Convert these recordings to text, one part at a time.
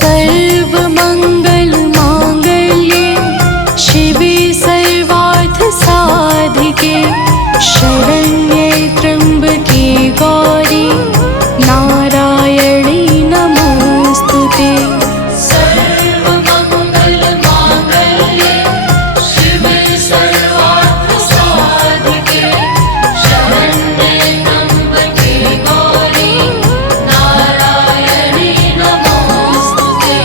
सर्वमंगल मांगल्ये शिवे सर्वार्थ साधिके शरण्ये त्र्यंबके गौरी नारायणी नमोस्तुते। सर्वमंगल मांगल्ये शिवे सर्वार्थ साधिके शरण्ये त्र्यंबके गौरी नारायणी नमोस्तुते।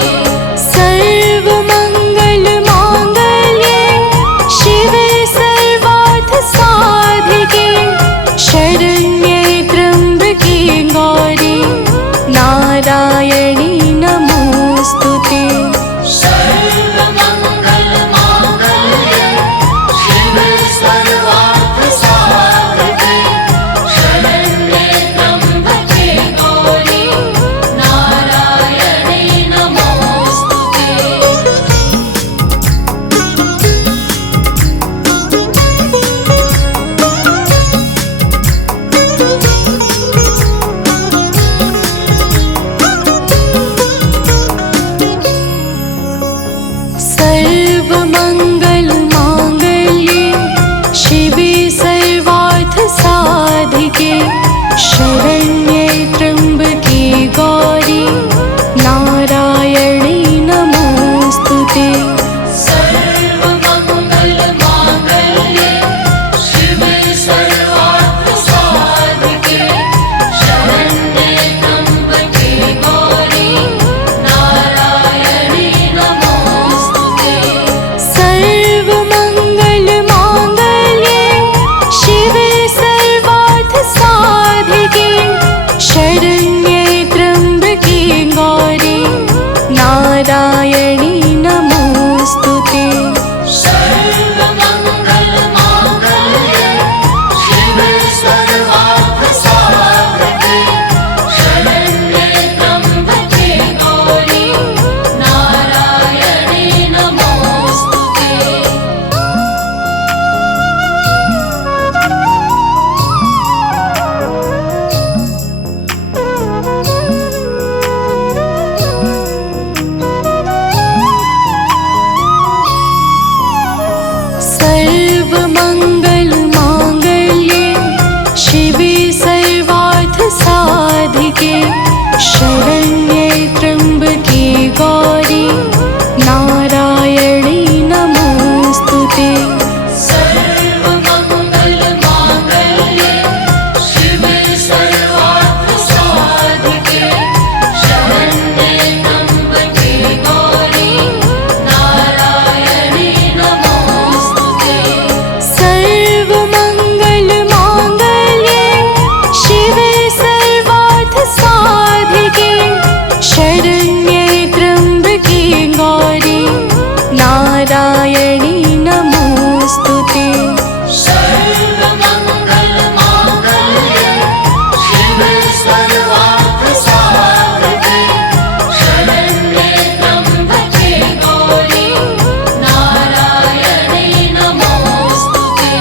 सर्वमंगल मांगल्ये शिवे सर्वार्थ साधिके शरण्ये त्र्यंबके गौरी नारायणी नमोस्तुते। सर्वमंगल मांगल्ये शिवे सर्वार्थ साधिके शरण्ये त्र्यंबके गौरी नारायणी नमोस्तुते। सर्वमंगल मांगल्ये शिवे सर्वार्थ साधिके शरण्ये त्र्यंबके गौरी नारायणी नमोस्तुते। सर्वमंगल मांगल्ये शिवे सर्वार्थ साधिके शरण्ये त्र्यंबके गौरी नारायणी नमोस्तुते। सर्वमंगल मांगल्ये शिवे सर्वार्थ साधिके शरण्ये त्र्यंबके गौरी नारायणी नमोस्तुते। सर्वमंगल मांगल्ये शिवे सर्वार्थ साधिके शरण्ये त्र्यंबके गौरी नारायणी नमोस्तुते। सर्वमंगल मांगल्ये शिवे सर्वार्थ साधिके शरण्ये त्र्यंबके गौरी नारायणी नमोस्तुते। सर्वमंगल मांगल्ये शिवे सर्वार्थ साधिके शरण्ये त्र्यंबके गौरी नारायणी नमोस्तुते। सर्वमंगल मांगल्ये शिवे सर्वार्थ साधिके शरण्ये त्र्यंबके गौरी नारायणी नमोस्तुते। सर्वमंगल मांगल्ये शिवे सर्वार्थ साधिके शरण्ये त्र्यंबके गौरी नारायणी नमोस्तुते।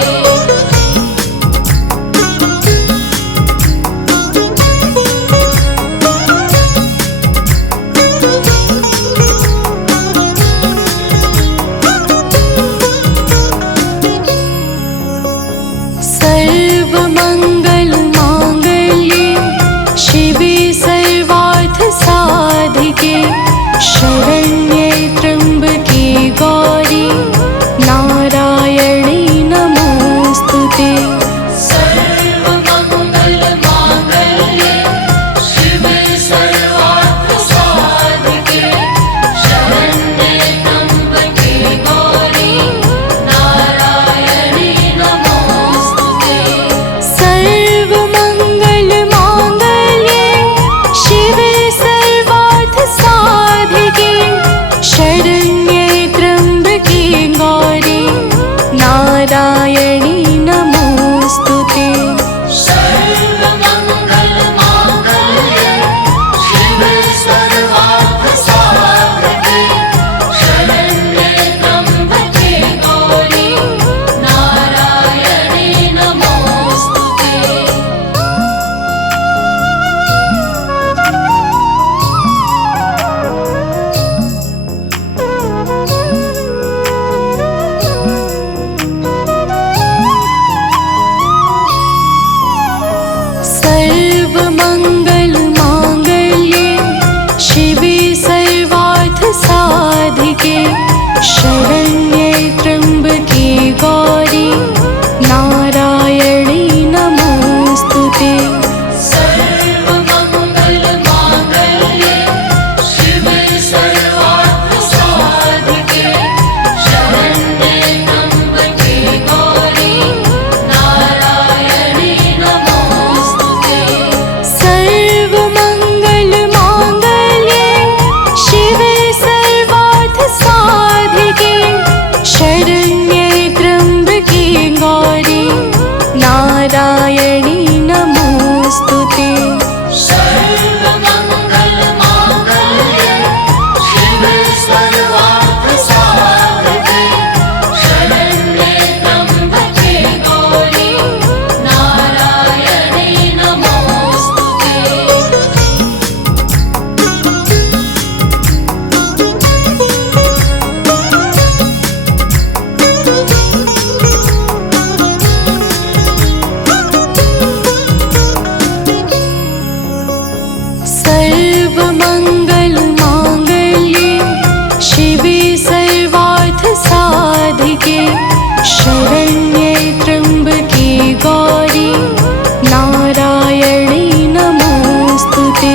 सर्वमंगल मांगल्ये शिवे सर्वार्थ साधिके शरण्ये त्र्यंबके गौरी नारायणी नमोस्तुते। सर्वमंगल मांगल्ये शिवे सर्वार्थ साधिके शरण्ये त्र्यंबके गौरी नारायणी नमोस्तुते। सर्वमंगल मांगल्ये शिवे सर्वार्थ साधिके साधिके शरण्ये त्र्यम्बके गौरी नारायणी नमोस्तुते।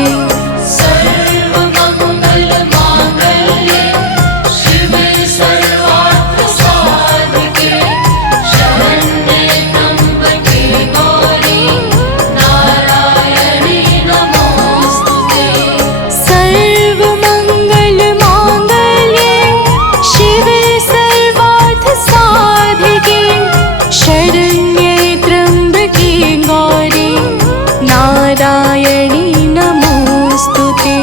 सर्वमङ्गलमाङ्गल्ये शिवे सर्वार्थसाधिके शरण्ये त्र्यम्बके गौरी नारायणी नमोस्तुते। सर्वमङ्गलमाङ्गल्ये शिवे सर्वार्थसाधिके शरण्ये त्र्यम्बके गौरी नारायणी नमोस्तुते।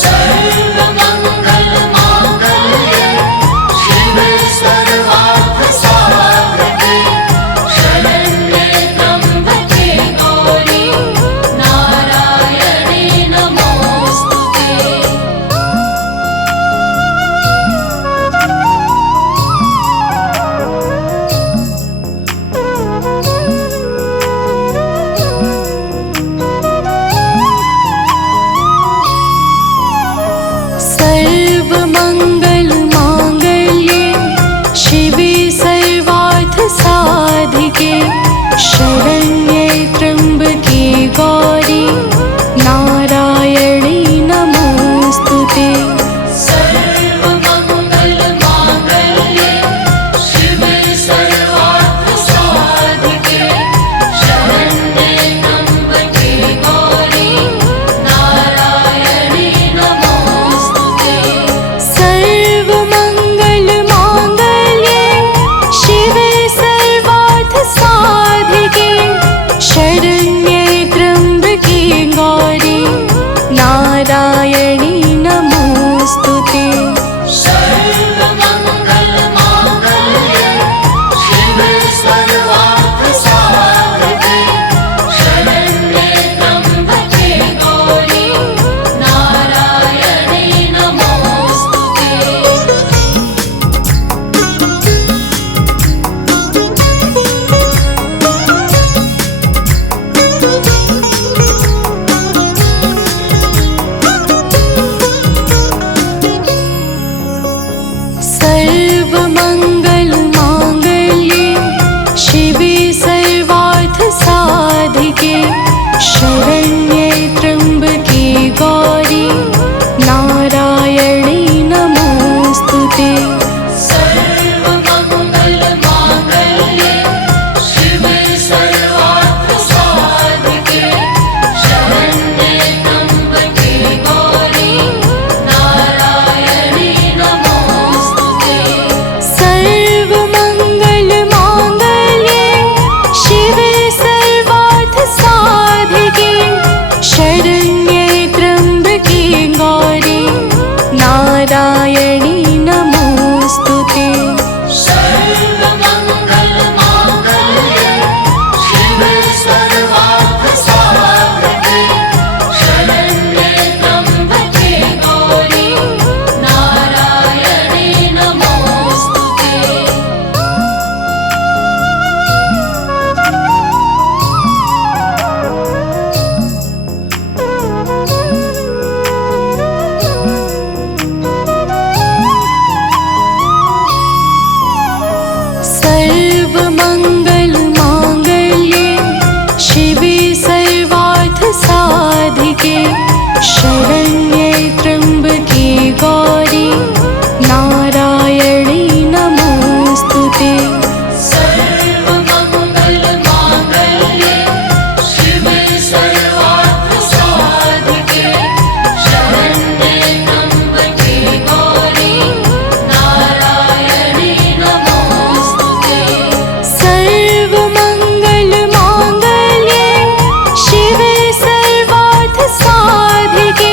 सर्वमङ्गलमाङ्गल्ये शिवे सर्वार्थसाधिके शरण्ये त्र्यम्बके गौरी नारायणी नमोस्तुते। सर्वमङ्गलमाङ्गल्ये शिवे सर्वार्थसाधिके शरण्ये त्र्यम्बके गौरी नारायणी नमोस्तुते। सर्वमङ्गलमाङ्गल्ये शिवे सर्वार्थसाधिके शरण्ये त्र्यम्बके गौरी नारायणी नमोस्तुते। सर्वमङ्गलमाङ्गल्ये शिवे सर्वार्थसाधिके शरण्ये त्र्यम्बके गौरी नारायणी नमोस्तुते। सर्वमङ्गलमाङ्गल्ये शिवे सर्वार्थसाधिके शरण्ये त्र्यम्बके गौरी नारायणी नमोस्तुते। सर्वमङ्गलमाङ्गल्ये शिवे सर्वार्थसाधिके शरण्ये त्र्यम्बके गौरी नारायणी नमोस्तुते। सर्वमङ्गलमाङ्गल्ये शिवे सर्वार्थसाधिके शरण्ये त्र्यम्बके गौरी नारायणी नमोस्तुते। सर्वमङ्गलमाङ्गल्ये शिवे सर्वार्थसाधिके शरण्ये त्र्यम्बके गौरी नारायणी नमोस्तुते। सर्वमङ्गलमाङ्गल्ये शिवे सर्वार्थसाधिके शरण्ये त्र्यम्बके गौरी नारायणी नमोस्तुते। सर्वमङ्गलमाङ्गल्ये शिवे सर्वार्थसाधिके शरण्ये त्र्यम्बके गौरी नारायणी नमोस्तुते। सर्वमङ्गलमाङ्गल्ये शिवे सर्वार्थसाधिके शरण्ये त्र्यम्बके गौरी नारायणी नमोस्तुते। सर्वमङ्गलमाङ्गल्ये शिवे सर्वार्थसाधिके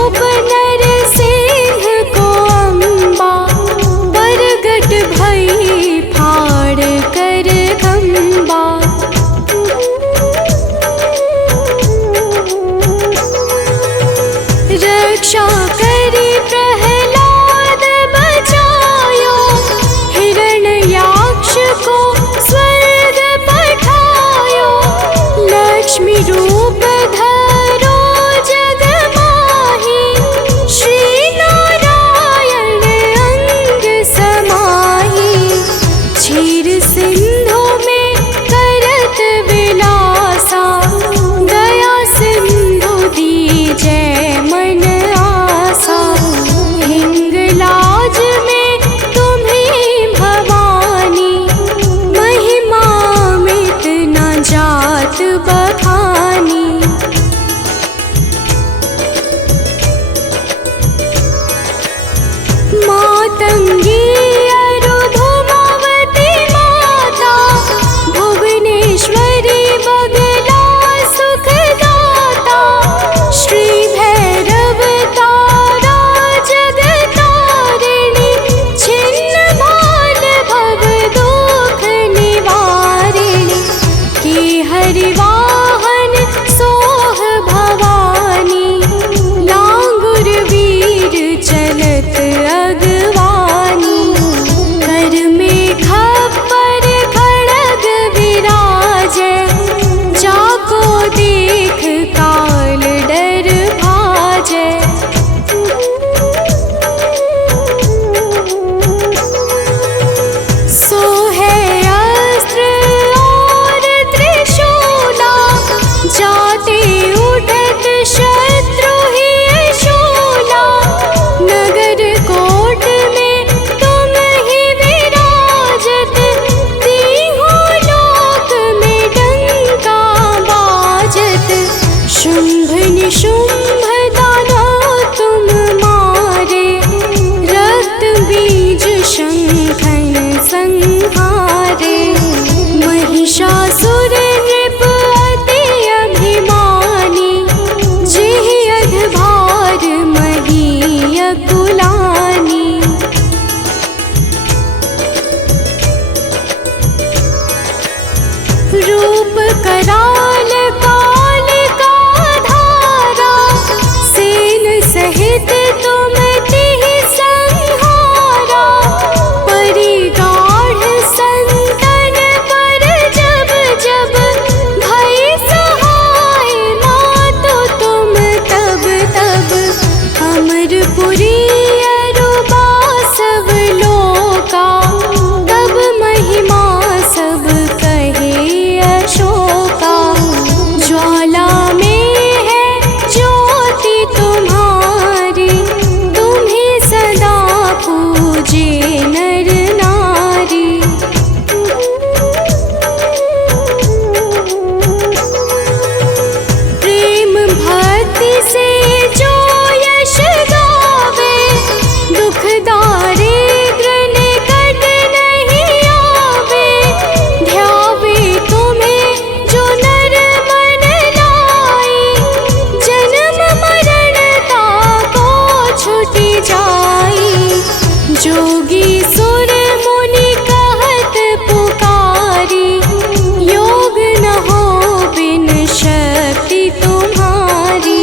रूप नरसिंह को अम्बा, प्रगट भई फाड़ कर खम्बा। रक्षा करी प्रहलाद बचायो, हिरण्याक्ष को स्वर्ग पठायो। लक्ष्मी रूप धरो जग माही, श्री नारायण अंग समाही। क्षीर सिंधु में करत विलासा, दया सिंधु दीजै मन आसा। हिंगलाज में तुम्हीं भवानी, महिमा मित न जात बखानी। मातंगी अरुधुमवती माता, भुवनेश्वरी बगला सुखदाता। श्री भैरव तारा जगतारिणी, छिन्न भाल भव दुख निवारिणी। की हरिवाहन सोह भवानी, लांगुर वीर चलत अगवानी। कर में खप्पर खड़ग विराजै, जाको देख काल डर भाजै। सोहै अस्त्र और त्रिशूला, जाते उठत शत्रु ही शूला। नगर कोट में तुम ही विराजत, तीहों लोक में डंका बाजत। शुंभ निशुंभ दानव तुम मारे, रक्त बीज शंखन संहारे। महिषासुर नृप अति अभिमानी, जिहि अधभार महीय कुलानी। रूप कराल कालिका धारा, सेन सहित तुम तिहि संहारा। परिगाढ़ संतन पर जब जब, भई सहाय मातो तुम तब तब। अमरपुरी अरुबा सब लोका, तब महिमा सब कहे अशोका। ज्वाला में है ज्योति तुम्हारी, तुम्हें सदा पूजे नर नारी। प्रेम भक्ति से जो यश गावे, दुख दारिद्र निकट नहीं आवे। ध्यावे तुम्हें जो नर मन लाई, जन्म मरण ताको छुटी जाई। जोगी सुर मुनि कहत पुकारी, योग न हो बिन शक्ति तुम्हारी।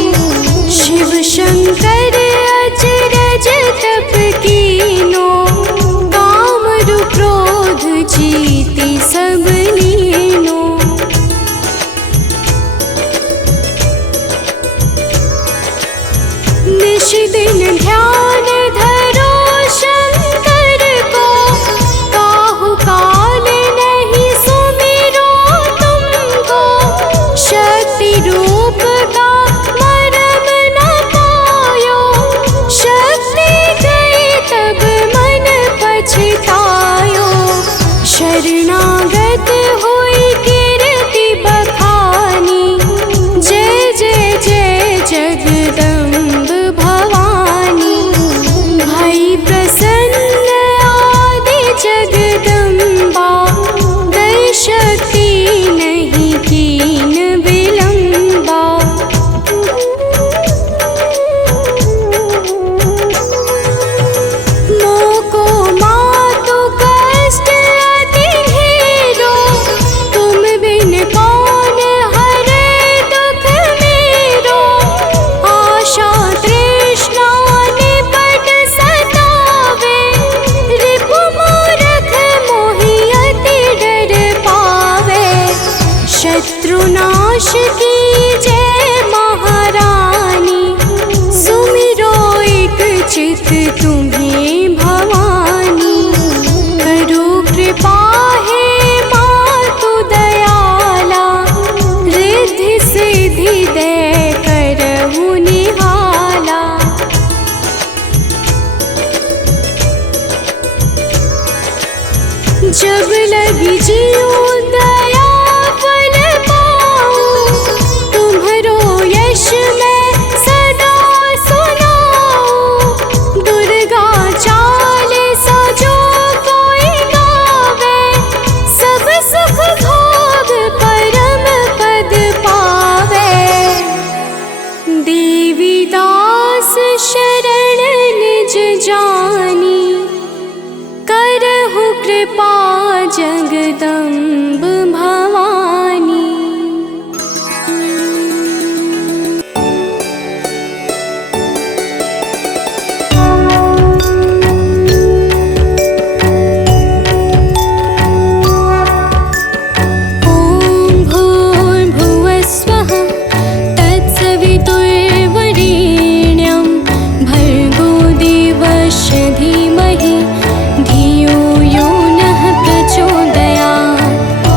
शिव शंकर अचरज तप कीनो, कामरु क्रोध जीति सब लीनो। निश दिन ध्यान धरो शंकर को, काहु काल नहीं सुमिरो तुमको। शक्ति रूप का मरम न पायो, शक्ति गई तब मन पछतायो। शरणागत हुई कीर्ति बखानी, जय जय जय जगदम्ब भवानी। जब लगी जीऊँ दया फल पाऊँ, तुम्हरो यश मैं सदा सुनाऊँ। दुर्गा चालीसा जो कोई गावे, सब सुख भोग परम पद पावे। देवी दास शरण निज जानी, करहु कृपा जगदम्ब भवानी। ॐ भूर्भुवः स्वः तत्सवितुर्वरेण्यं भर्गो देवस्य धीमहि धियो यो नः प्रचोदयात्।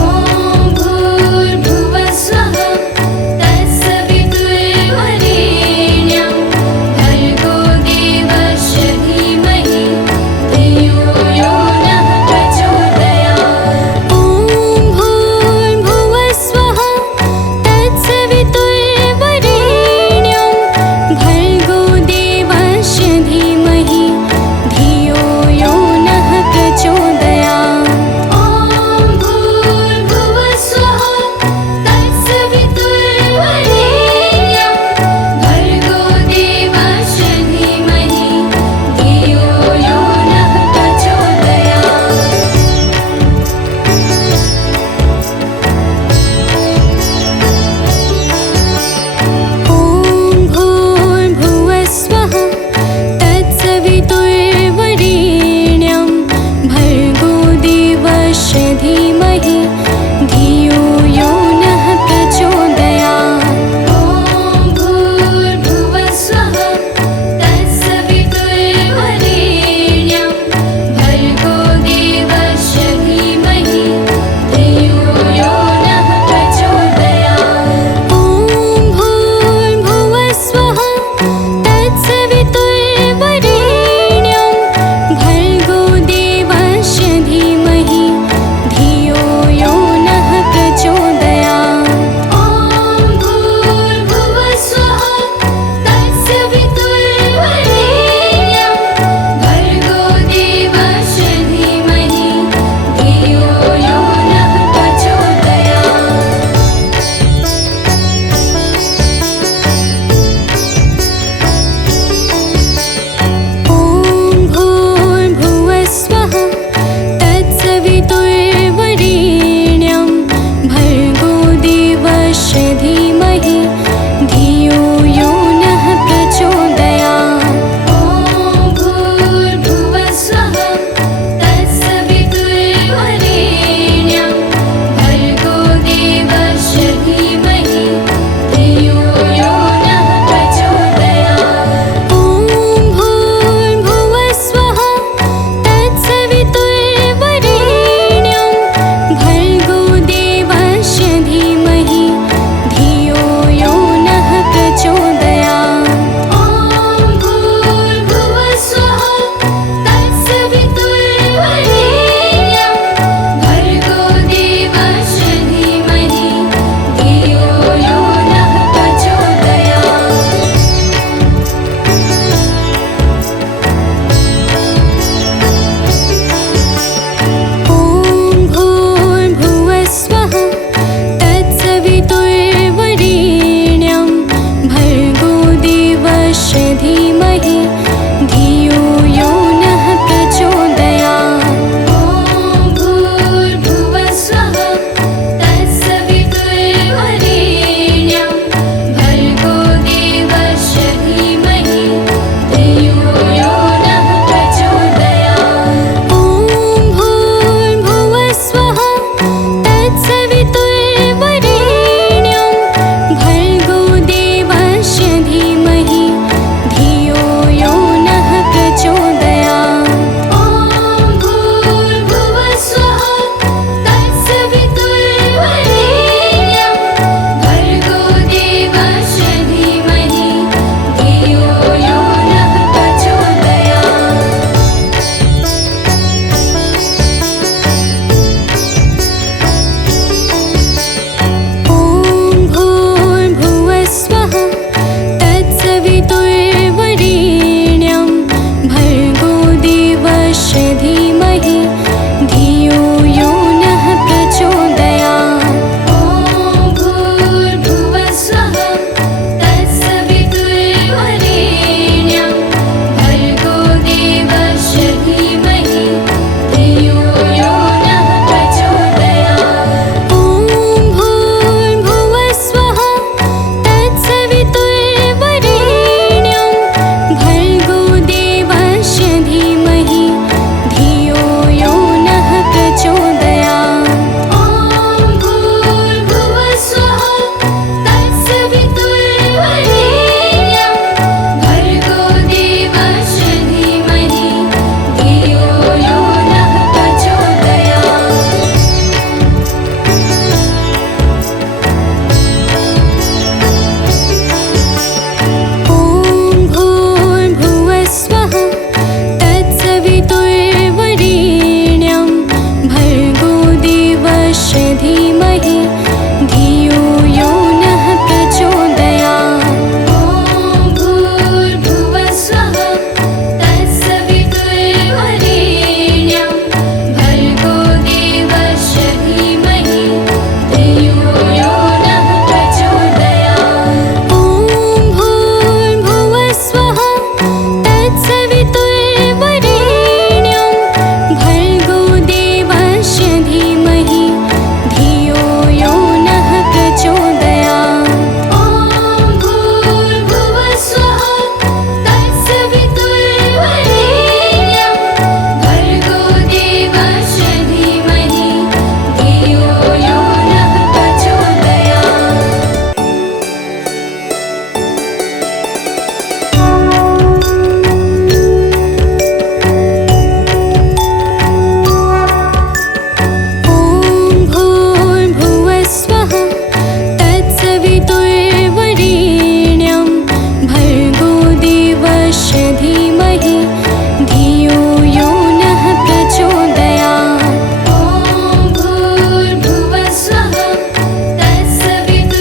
देवस्य धीमहि धियो यो नः प्रचोदयात्। ॐ भूर्भुवस्वः तत्सवितुर्वरेण्यं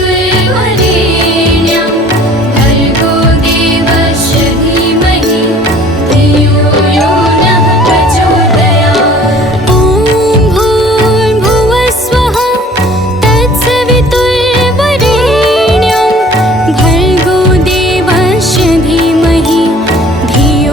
भर्गो देवस्य धीमहि धियो यो नः प्रचोदयात्। ॐ भूर्भुवस्वः तत्सवितुर्वरेण्यं भर्गो देवस्य धीमहि धियो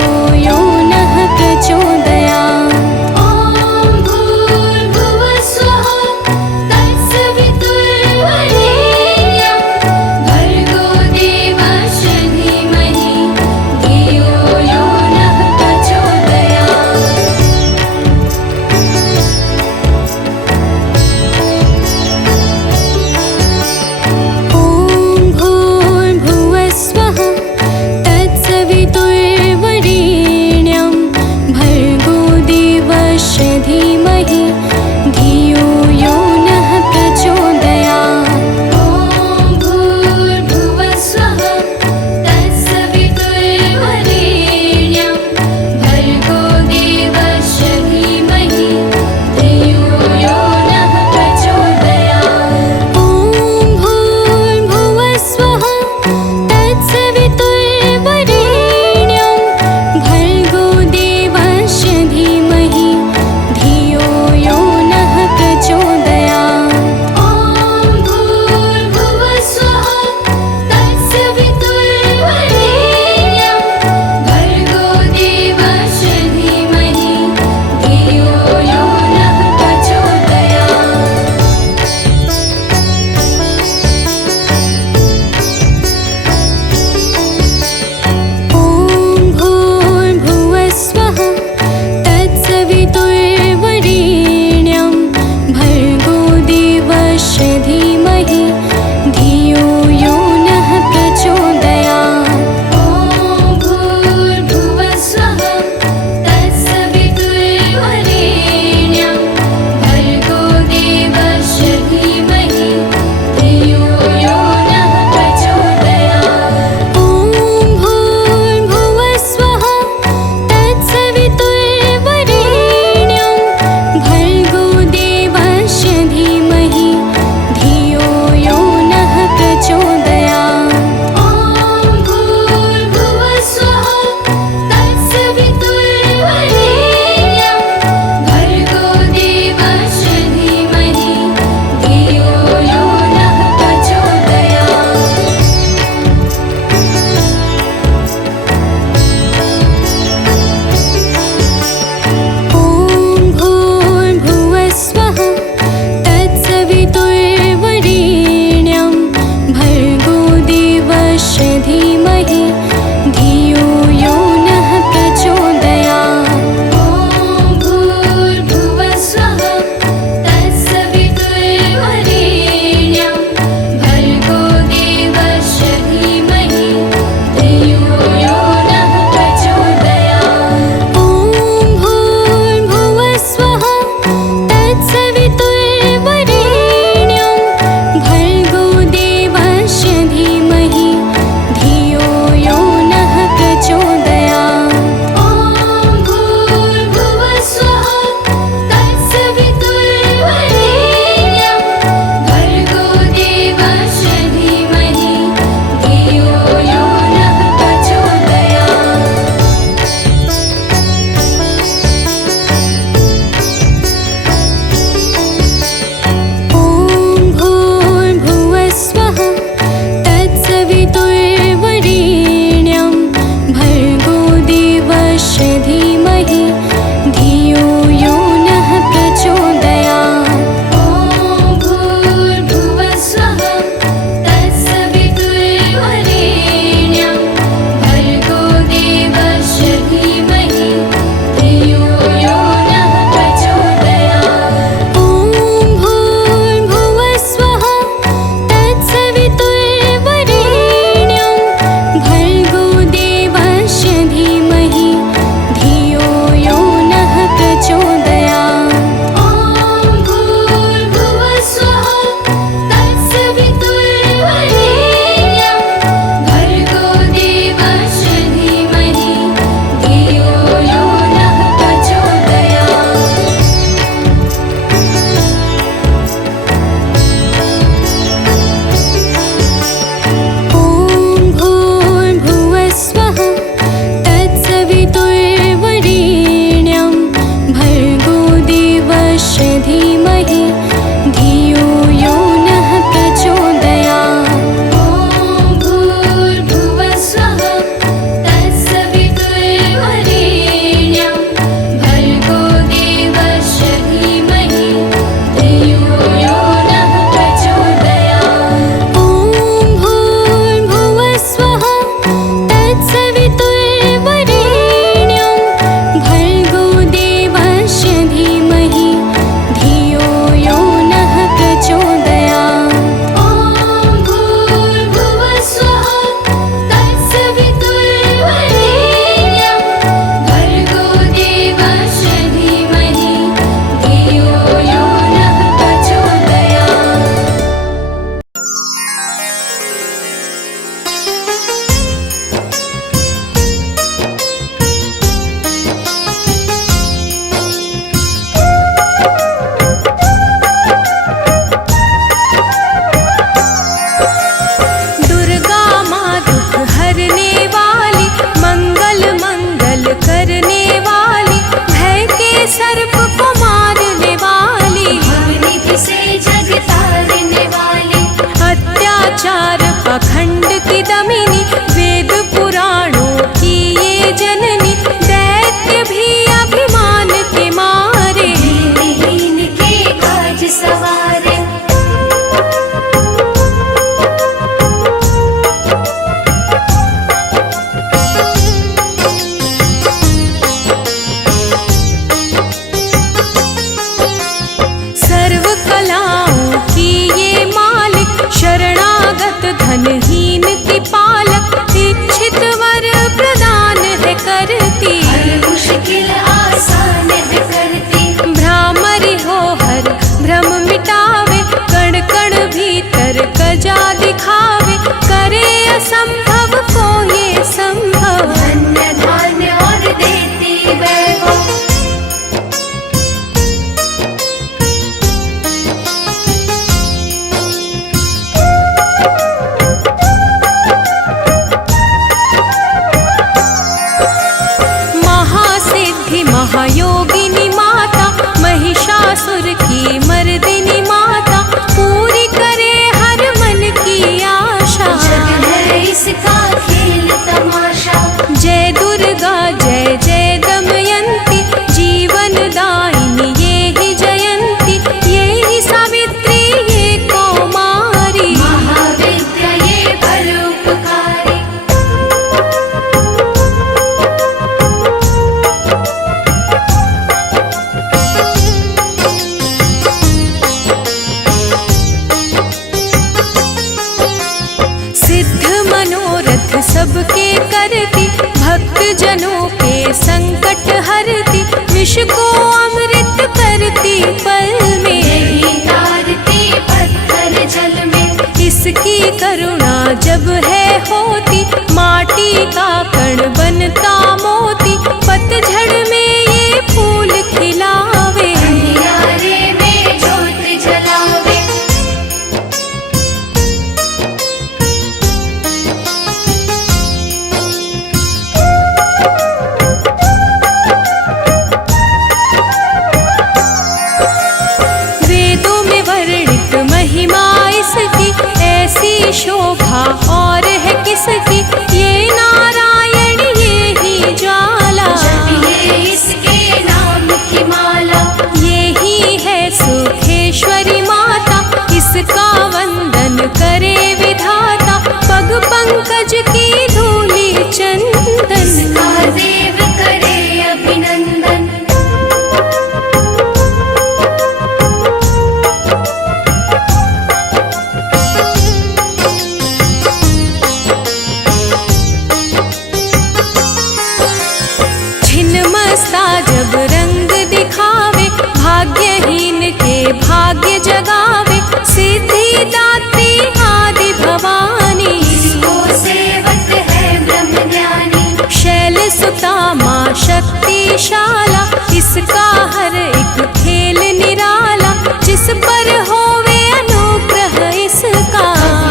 सुता माँ शक्तिशाला, इसका हर एक खेल निराला, जिस पर होवे अनुग्रह इसका,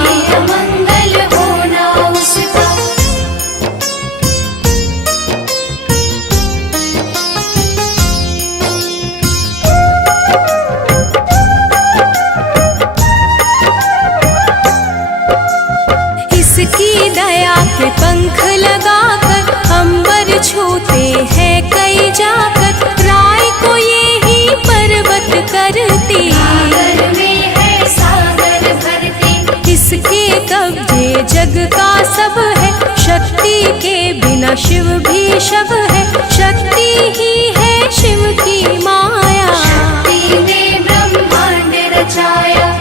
ये मंगल होना उसका। इसकी दया के पंख लगाकर अंबर छूते हैं कई जाकर, राय को ये ही पर्वत करती, सागर में है सागर भरती। इसके कब्जे जग का सब है, शक्ति के बिना शिव भी शव है, शक्ति ही है शिव की माया, शक्ति ने ब्रह्मांड रचाया।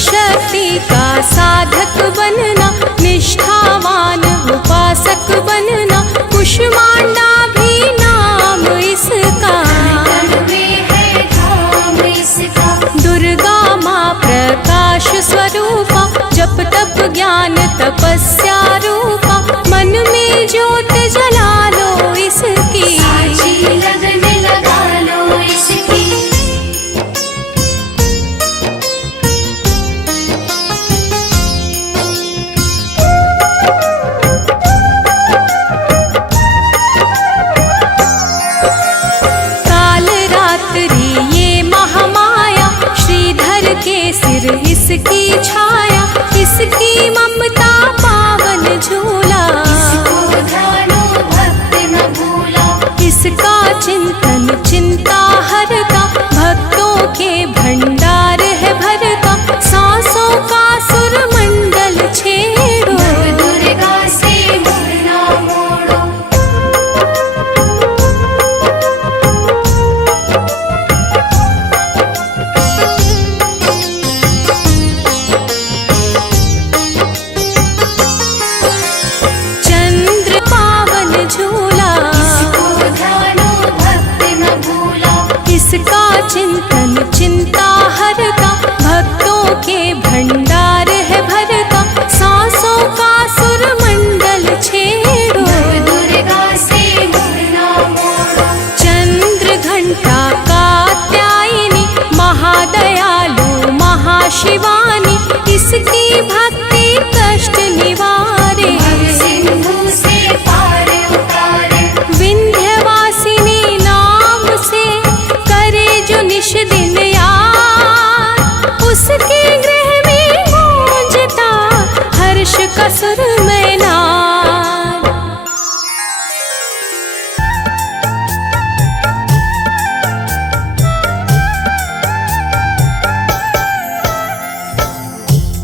शक्ति का साधक बनना, निष्ठावान उपासक बनना, कुष्मांडा भी नाम इसका, तन में है धाम इसका। दुर्गा माँ प्रकाश स्वरूपा, जप तप ज्ञान तपस्या रूपा, मन में ज्योत जला लो इसकी, साची लगन लगा लो इसकी। सिर इसकी छाया, इसकी ममता पावन झूला, इसको ध्यानो भक्त न भूला। इसका चिंतन चिंता हरता, भक्तों के भंडार है भरता, सांसों का सुरमंडल छेड़ो, नव दुर्गा से मुँह ना मोड़ो। इसका चिंतन चिंता हरता, भक्तों के भंडार है भरता, सांसों का सुरमंडल छेड़ो, नव दुर्गा से मुँह ना मोड़ो। चंद्र घंटा कात्यायनी, महादयालु महाशिवानी, इसकी भक्ति कष्ट निवारे, सिंधु से पार उतारे। विंध्यवासिनी नाम से करे जो निश दिन याद, उसके गृह में गूंजता हर्ष का सुरमय नाद।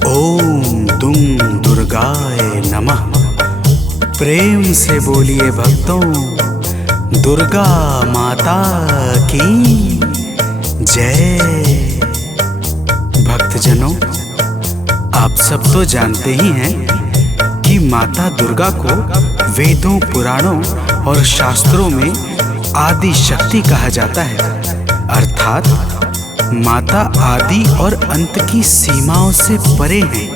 ओम दुम दुर्गाय नमः। प्रेम से बोलिए भक्तों, दुर्गा माता की जय। भक्तजनों, आप सब तो जानते ही हैं कि माता दुर्गा को वेदों पुराणों और शास्त्रों में आदि शक्ति कहा जाता है, अर्थात माता आदि और अंत की सीमाओं से परे हैं।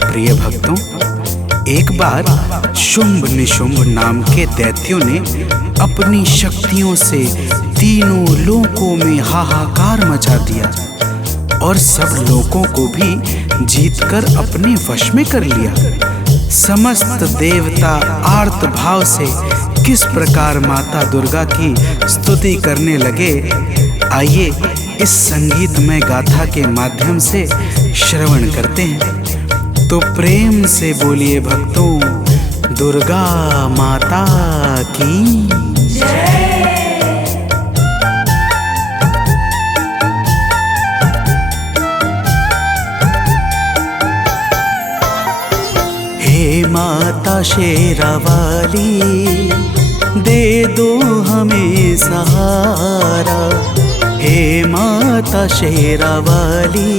प्रिय भक्तों, एक बार शुंभ निशुंभ नाम के दैत्यों ने अपनी शक्तियों से तीनों लोकों में हाहाकार मचा दिया और सब लोकों को भी जीतकर अपने वश में कर लिया। समस्त देवता आर्त भाव से किस प्रकार माता दुर्गा की स्तुति करने लगे, आइए इस संगीतमय गाथा के माध्यम से श्रवण करते हैं। तो प्रेम से बोलिए भक्तों, दुर्गा माता की जय। हे माता शेरावाली, दे दो हमें सहारा। हे माता शेरावाली,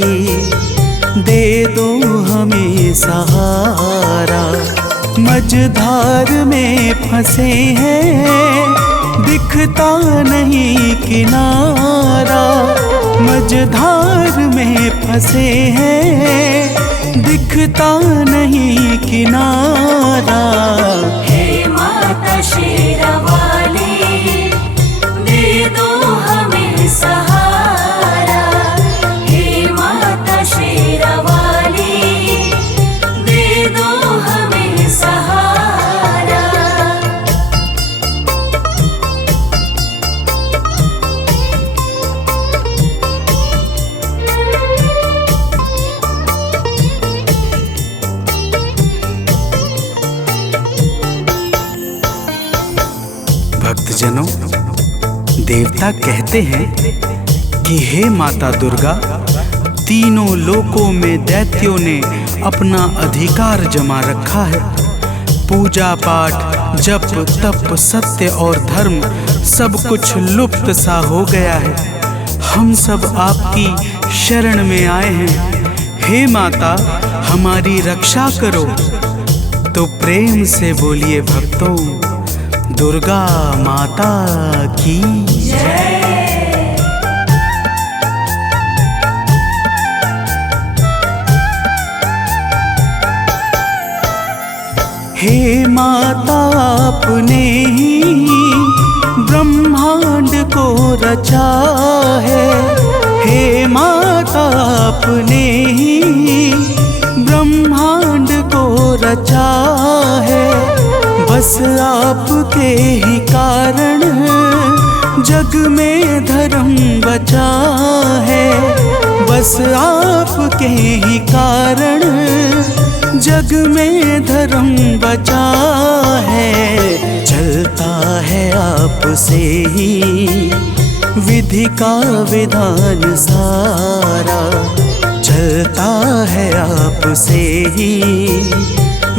दे दो हमें सहारा। मझधार में फंसे हैं दिखता नहीं किनारा, मझधार में फंसे हैं, दिखता नहीं किनारा। हे माता शेरावाली, दे दो हमें सहारा। हे माता शेरावाली, दे दो हमें सहारा। भक्तजनों, देवता कहते हैं कि हे माता दुर्गा, तीनों लोकों में दैत्यों ने अपना अधिकार जमा रखा है। पूजा पाठ, जप तप, सत्य और धर्म सब कुछ लुप्त सा हो गया है। हम सब आपकी शरण में आए हैं। हे माता, हमारी रक्षा करो। तो प्रेम से बोलिए भक्तों, दुर्गा माता की जय। हे माता, आपने ही ब्रह्मांड को रचा है। हे माता, आपने ही ब्रह्मांड को रचा है। बस आपके ही कारण जग में धर्म बचा है। बस आपके ही कारण जग में धर्म बचा है। चलता है आपसे ही विधि का विधान सारा। चलता है आपसे ही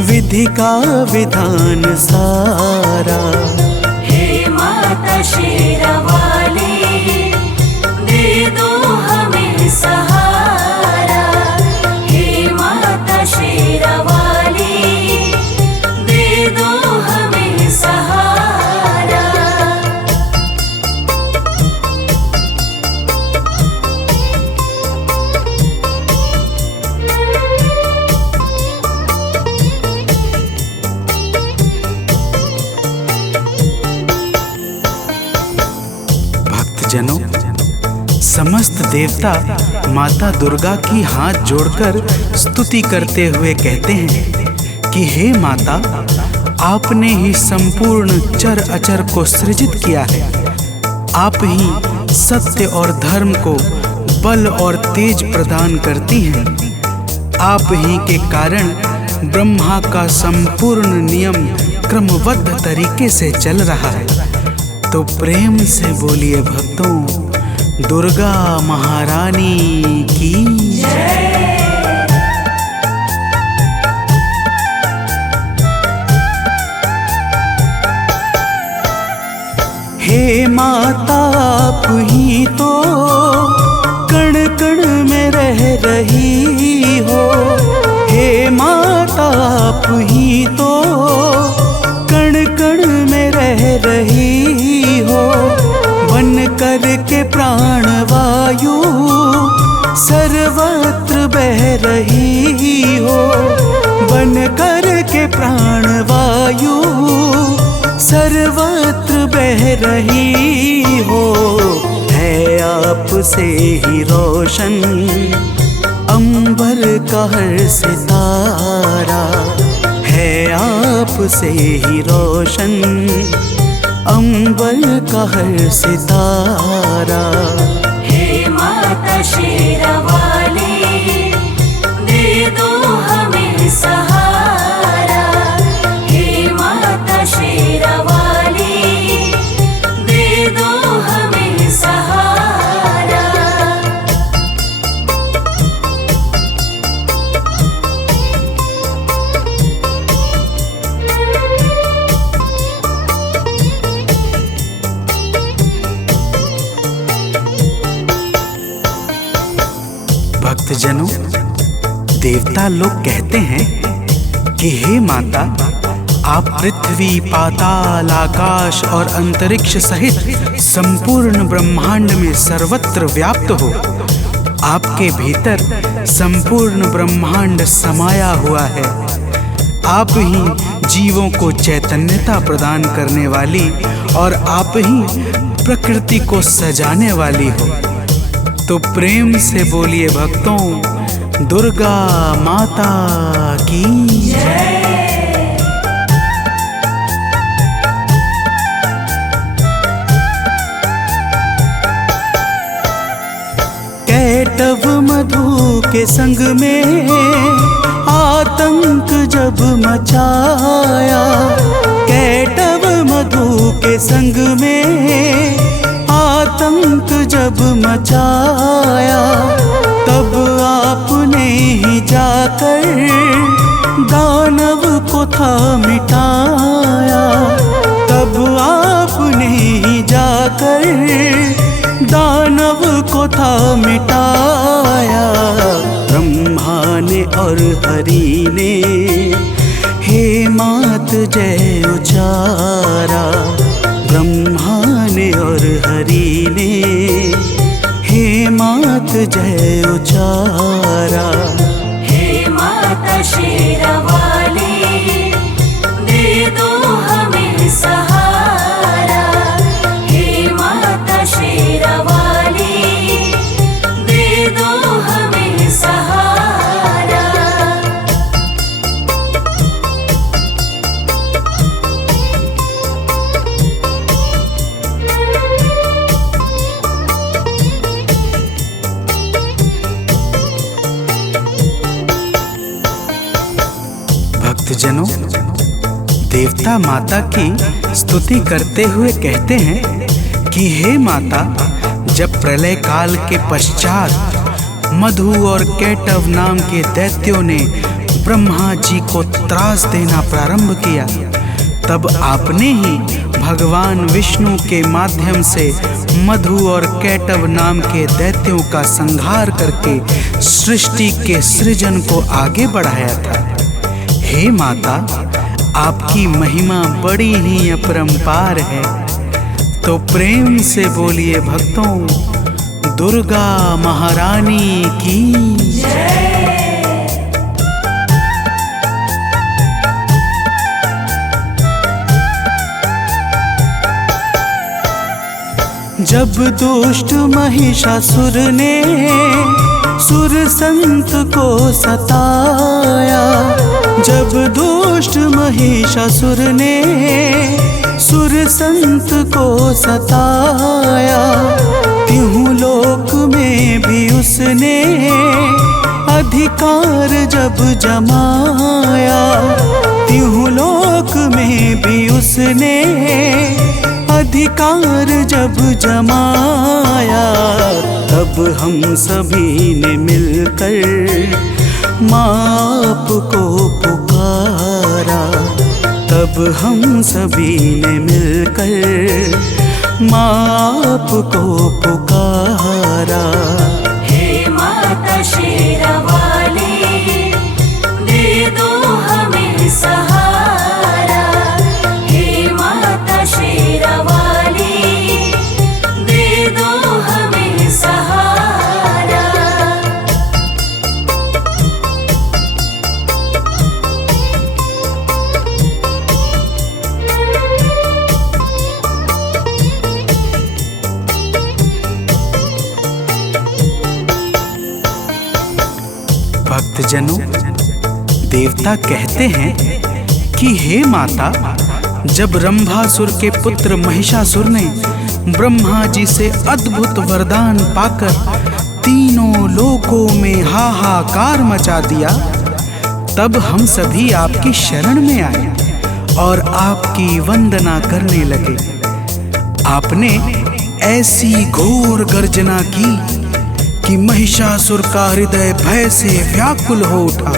विधि का विधान सारा। हे माता शेरावाली, दे दो हमें सहारा। हे माता शेरावाली, दे दो हमें सहारा। भक्तजनों, समस्त देवता माता दुर्गा की हाथ जोड़कर स्तुति करते हुए कहते हैं कि हे माता, आपने ही संपूर्ण चर अचर को सृजित किया है। आप ही सत्य और धर्म को बल और तेज प्रदान करती हैं। आप ही के कारण ब्रह्मा का संपूर्ण नियम क्रमबद्ध तरीके से चल रहा है। तो प्रेम से बोलिए भक्तों, दुर्गा महारानी की जय। हे माता, आप ही तो कण कण में रह रही हो। हे माता, आप ही तो कण कण में रह रही हो। बन कर के प्राण वायु सर्वत्र बह रही हो। बन कर के प्राण वायु सर्वत्र बह रही हो। है आपसे ही रोशन अंबर का हर सितारा। है आपसे ही रोशन अंबर का हर सितारा। हे माता शेरावाली, दे दो हमें सहारा। हे माता शेरावाली, दे दो हमें सहारा। भक्तजनों, देवता लोग कहते हैं कि हे माता, आप पृथ्वी, पाताल, आकाश और अंतरिक्ष सहित संपूर्ण ब्रह्मांड में सर्वत्र व्याप्त हो। आपके भीतर संपूर्ण ब्रह्मांड समाया हुआ है। आप ही जीवों को चैतन्यता प्रदान करने वाली और आप ही प्रकृति को सजाने वाली हो। तो प्रेम से बोलिए भक्तों, दुर्गा माता की जय। कैटव मधु के संग में आतंक जब मचाया, कैटव मधु के संग में आतंक जब मचाया, तब आपने ही जाकर दानव को था मिटाया। तब आपने ही जाकर दानव को था मिटाया। ब्रह्मा ने और हरि ने हे मात जय उचारा। ब्रह्मा ने और हरि ने हे मात जय उचारा। हे माता शेरावाली, दे दो हमें सहारा। हे माता शेरावाली, दे दो हमें सहारा। भक्तजनों, देवता माता की स्तुति करते हुए कहते हैं कि हे माता, जब प्रलय काल के पश्चात मधु और कैटव नाम के दैत्यों ने ब्रह्मा जी को त्रास देना प्रारंभ किया, तब आपने ही भगवान विष्णु के माध्यम से मधु और कैटव नाम के दैत्यों का संहार करके सृष्टि के सृजन को आगे बढ़ाया था। हे माता, आपकी महिमा बड़ी ही अपरंपार है। तो प्रेम से बोलिए भक्तों, दुर्गा महारानी की जय। जब दुष्ट महिषासुर ने सुर संत को सताया, जब दुष्ट महिषासुर ने सुर संत को सताया, तिहु लोक में भी उसने अधिकार जब जमाया। तिहु लोक में भी उसने अधिकार जब जमाया, तब हम सभी ने मिलकर माँ को पुकारा। तब हम सभी ने मिलकर माँ को पुकारा। हे माता शेरावाली, दे दो हमें सहारा। हे माता शेरावाली, दे दो हमें सहारा। भक्तजनों, देवता कहते हैं कि हे माता, जब रंभासुर के पुत्र महिषासुर ने ब्रह्मा जी से अद्भुत वरदान पाकर तीनों लोकों में हाहाकार मचा दिया, तब हम सभी आपकी शरण में आए और आपकी वंदना करने लगे। आपने ऐसी घोर गर्जना की कि महिषासुर का हृदय भय से व्याकुल हो उठा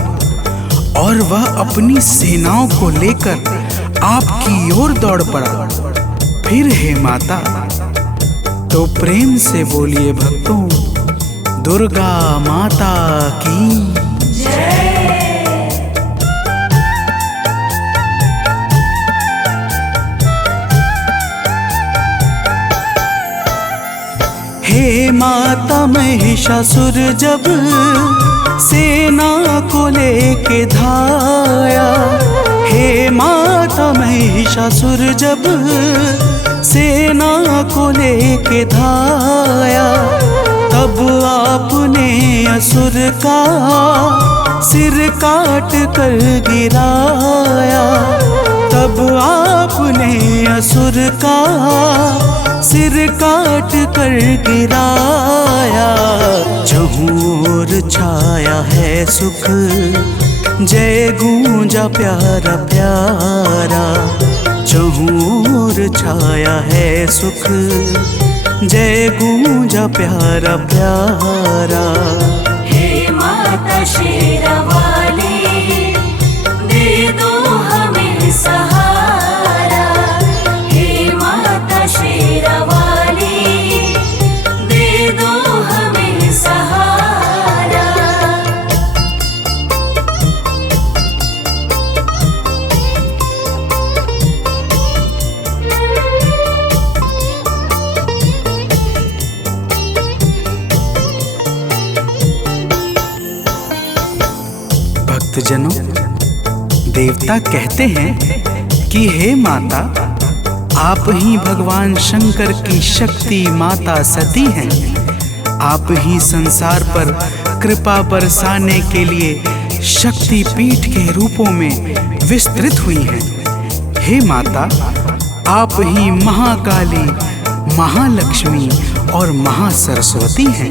और वह अपनी सेनाओं को लेकर आपकी ओर दौड़ पड़ा। फिर हे माता, तो प्रेम से बोलिए भक्तों, दुर्गा माता की जय। हे माता महिषासुर जब सेना को लेके धाया, हे माता महिषासुर जब सेना को लेके धाया, तब आपने असुर का सिर काट कर गिराया, तब आपने असुर का सिर काट कर गिराया। चहुर छाया है सुख, जय गूंजा प्यारा प्यारा, चहुर छाया है सुख, जय गूंजा प्यारा प्यारा। हे माता शेरावाली, दे दो हमें सहारा। हे माता शेरावाली, दे दो हमें सहारा। भक्तजनों, देवता कहते हैं कि हे माता, आप ही भगवान शंकर की शक्ति माता सती हैं। आप ही संसार पर कृपा बरसाने के लिए शक्ति पीठ के रूपों में विस्तृत हुई हैं। हे माता, आप ही महाकाली, महालक्ष्मी और महासरस्वती हैं।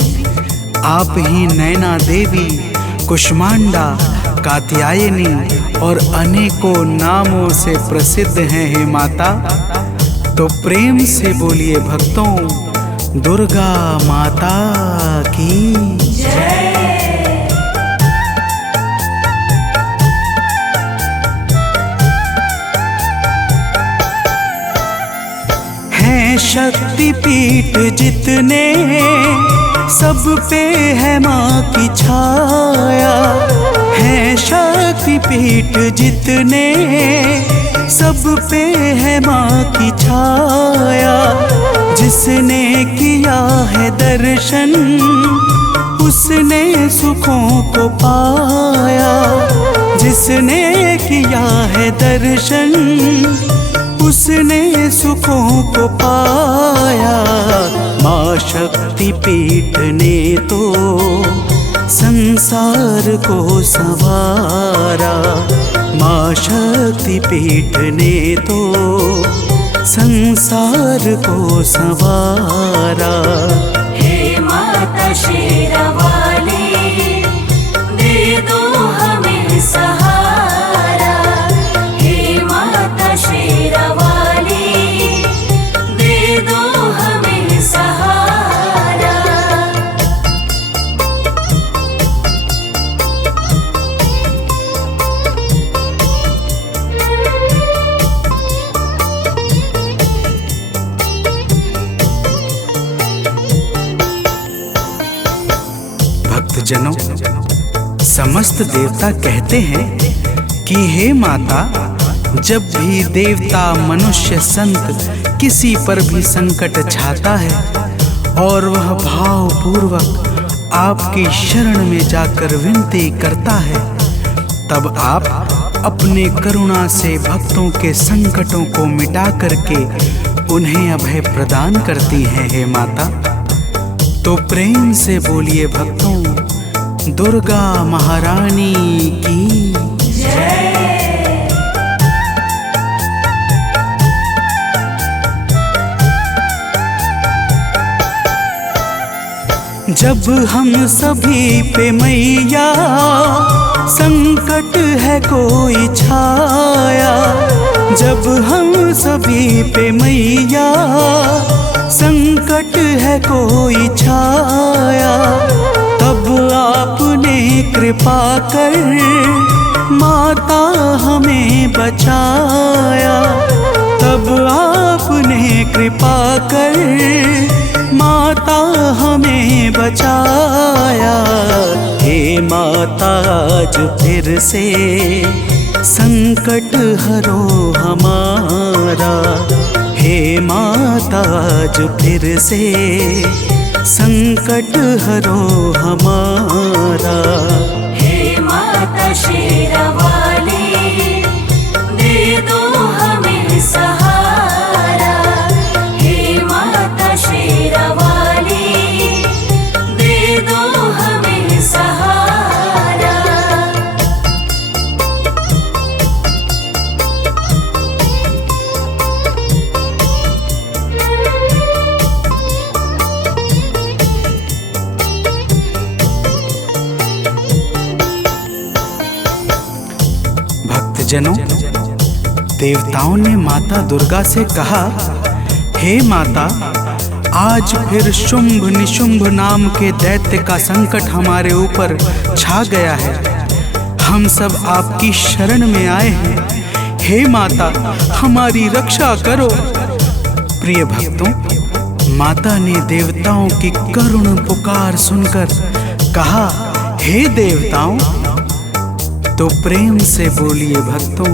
आप ही नैना देवी, कुष्मांडा, कात्यायनी और अनेकों नामों से प्रसिद्ध हैं। हे माता, तो प्रेम से बोलिए भक्तों, दुर्गा माता की जय। हैं शक्ति पीठ जितने, सब पे है माँ की छाया। हैं शक्ति पीठ जितने, सब पे है माँ की छाया। जिसने किया है दर्शन, उसने सुखों को पाया। जिसने किया है दर्शन, उसने सुखों को पाया। माँ शक्ति पीठ ने तो संसार को संवारा। माँ शक्ति पीठ ने तो संसार को संवारा। हे माता शेरावाली, दे दो हमें सहारा। हे माता शेरावाली, दे दो हमें सहारा। भक्तजनों, समस्त देवता कहते हैं कि हे माता, जब भी देवता, मनुष्य, संत किसी पर भी संकट छाता है और वह भावपूर्वक आपकी शरण में जाकर विनती करता है, तब आप अपने करुणा से भक्तों के संकटों को मिटा करके उन्हें अभय प्रदान करती हैं। हे माता, तो प्रेम से बोलिए भक्तों, दुर्गा महारानी की जय। जब हम सभी पे मैया संकट है कोई छाया, जब हम सभी पे मैया संकट है कोई छाया, तब आपने कृपा कर माता हमें बचाया। तब आपने कृपा कर माता हमें बचाया। हे माता, आज फिर से संकट हरो हमारा। हे माता, आज फिर से संकट हरो हमारा। हे माता शेरावाली, दे दो हमें सहारा। हे माता शेरावाली, दे दो हमें सहारा। भक्तजनों, देवताओं ने माता दुर्गा से कहा, हे माता, आज फिर शुंभ निशुंभ नाम के दैत्य का संकट हमारे ऊपर छा गया है। हम सब आपकी शरण में आए हैं। हे माता, हमारी रक्षा करो। प्रिय भक्तों, माता ने देवताओं की करुण पुकार सुनकर कहा, हे देवताओं, तो प्रेम से बोलिए भक्तों,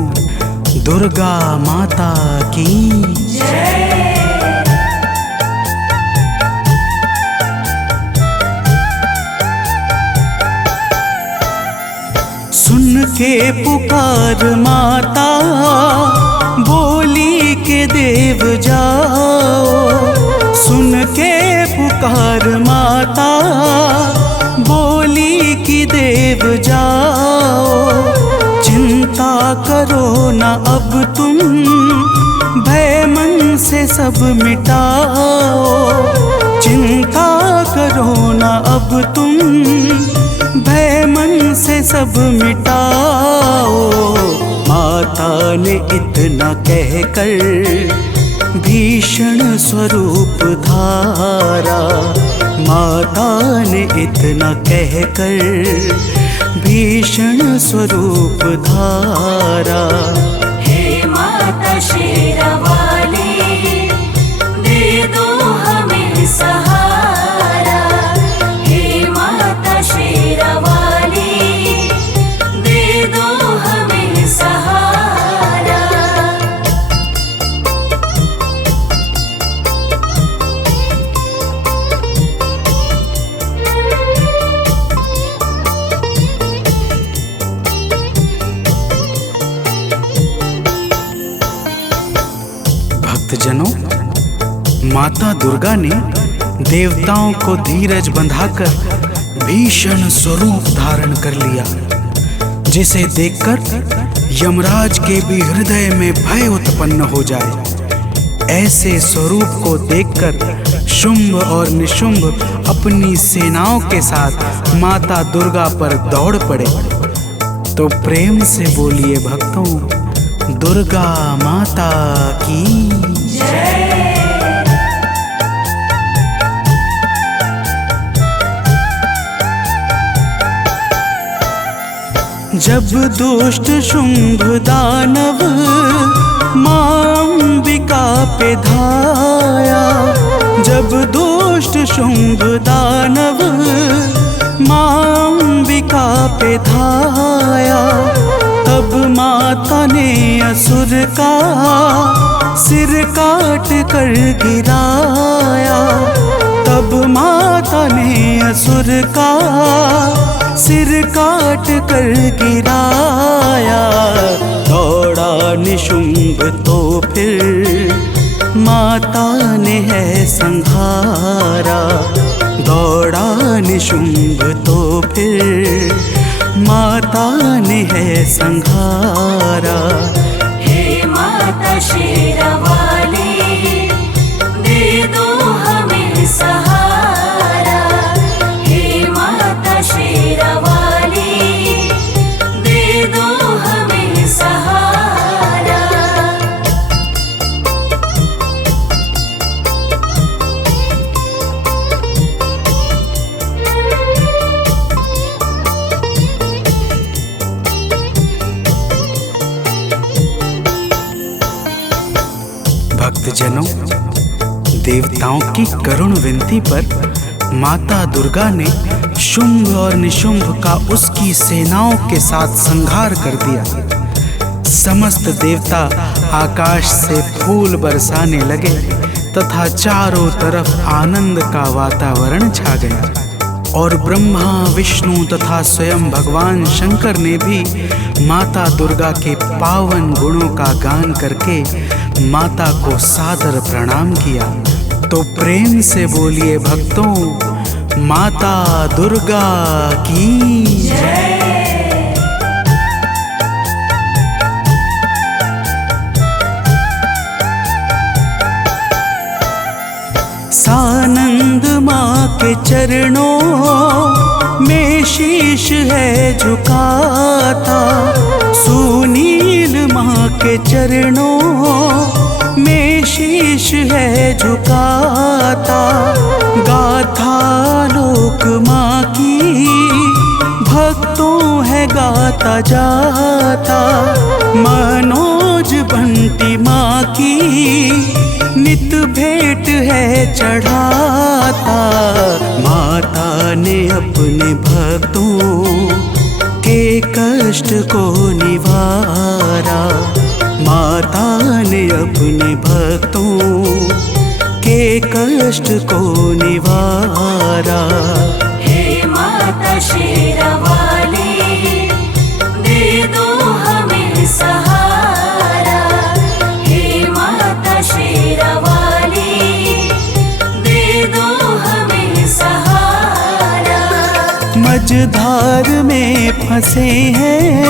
दुर्गा माता की जय। सुन के पुकार माता, बोली के देव जाओ। सुन के पुकार माता, बोली की देव जाओ। चिंता करो ना अब तुम, भय मन से सब मिटाओ। चिंता करो ना अब तुम, भय मन से सब मिटाओ। माता ने इतना कहकर भीषण स्वरूप धारा। माता ने इतना कहकर भीषण स्वरूप धारा। हे माता शेरावाली, दे दो हमें सहारा। हे माता शेरावाली, दे दो हमें सहारा। भक्तजनों, माता दुर्गा ने देवताओं को धीरज बंधाकर भीषण स्वरूप धारण कर लिया, जिसे देखकर यमराज के भी हृदय में भय उत्पन्न हो जाए। ऐसे स्वरूप को देखकर शुंभ और निशुंभ अपनी सेनाओं के साथ माता दुर्गा पर दौड़ पड़े। तो प्रेम से बोलिए भक्तों, दुर्गा माता की जय। जब दुष्ट शुंभ दानव मां अंबिका पे धाया। जब दुष्ट शुंभ दानव मां अंबिका पे धाया। तब माता ने असुर का सिर काट कर गिराया। तब माता ने असुर का सिर काट कर गिराया। दौड़ा निशुंभ तो फिर माता ने है संहारा। दौड़ा निशुंभ तो फिर माता ने है संहारा। हे माता शेरावाली, दे दो हमें सहारा। हे माता शेरावाली, दे दो हमें सहारा। भक्तजनों, देवताओं की करुण विनती पर माता दुर्गा ने शुंभ और निशुंभ का उसकी सेनाओं के साथ संहार कर दिया। समस्त देवता आकाश से फूल बरसाने लगे तथा चारों तरफ आनंद का वातावरण छा गया। और ब्रह्मा, विष्णु तथा स्वयं भगवान शंकर ने भी माता दुर्गा के पावन गुणों का गान करके माता को सादर प्रणाम किया। तो प्रेम से बोलिए भक्तों, माता दुर्गा की जय। सानंद माँ के चरणों में शीश है झुकाता, सुनील माँ के चरणों में शीश है झुकाता। गाथा लोक माँ की भक्तों है गाता जाता, मनोज बंटी माँ की नित भेंट है चढ़ाता। माता ने अपने भक्तों के कष्ट को निवारा, माता ने अपने भक्तों के कष्ट को निवारा। हे माता शेरावाली, दे दो हमें सहारा। हे माता शेरावाली, दे दो हमें सहारा। मझधार में फंसे हैं,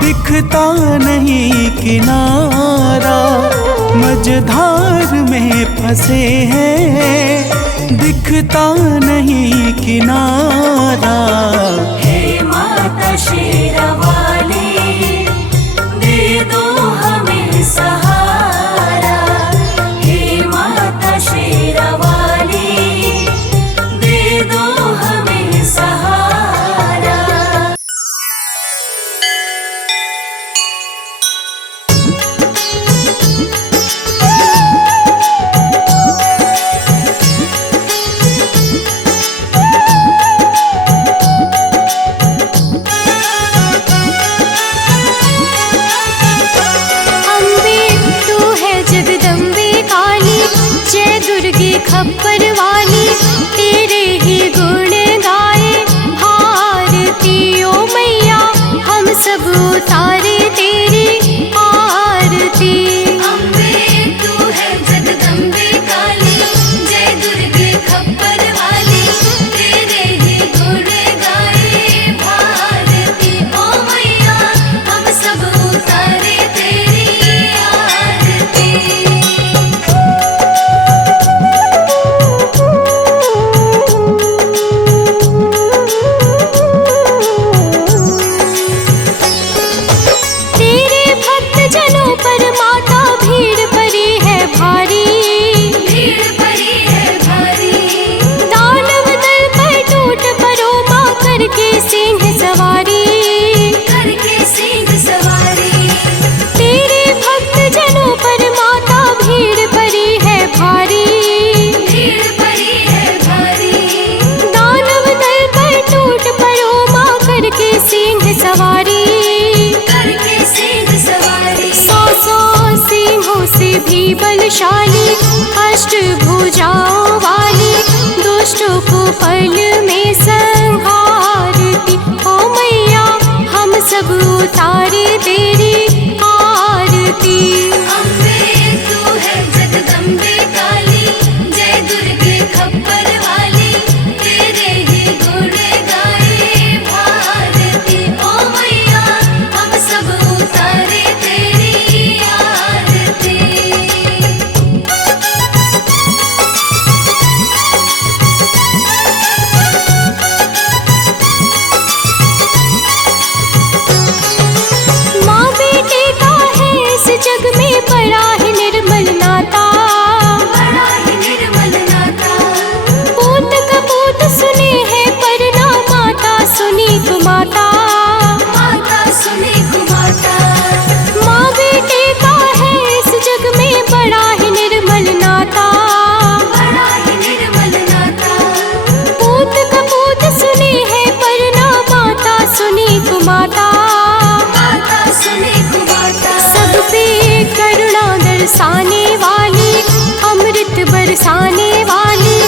दिखता नहीं किनारा। मझधार में फंसे हैं, दिखता नहीं किनारा। हे माता शेरावाली, दे दो हमें सहारा। हे माता शेरावाली, दे दो हमें सहारा। खप्पर वाली, तेरे ही गुण गाए भारती ओ मैया, हम सब उतारे तेरी आरती। अम्बे तू है जगदम्बे काली, जय दुर्गे खप्पर वाली, तेरे ही गुण गाए भारती ओ मैया, हम सब उतारे तेरी आरती। भी बलशाली, अष्टभुजाओं वाली, दुष्टों को पल में संहारती ओ मैया, हम सब उतारे तेरी आरती। अम्बे तू है जगदम्बे काली, जय दुर्गे खप्पर वाली, तेरे ही गुण गाए भारती ओ मैया, हम सब उतारे तेरी आरती। माँ बेटे का है इस जग में बड़ा ही निर्मल नाता, बड़ा ही निर्मल नाता। पूत कपूत सुने हैं पर ना माता सुनी कुमाता। माता सुने कुमाता। माँ बेटे का है इस जग में बड़ा ही निर्मल नाता, बड़ा ही निर्मल नाता। पूत कपूत सुने हैं पर ना माता सुनी कुमाता। माता सुने कुमाता। सब पे करुणा दर्शाने वाली, अमृत बरसाने वाली,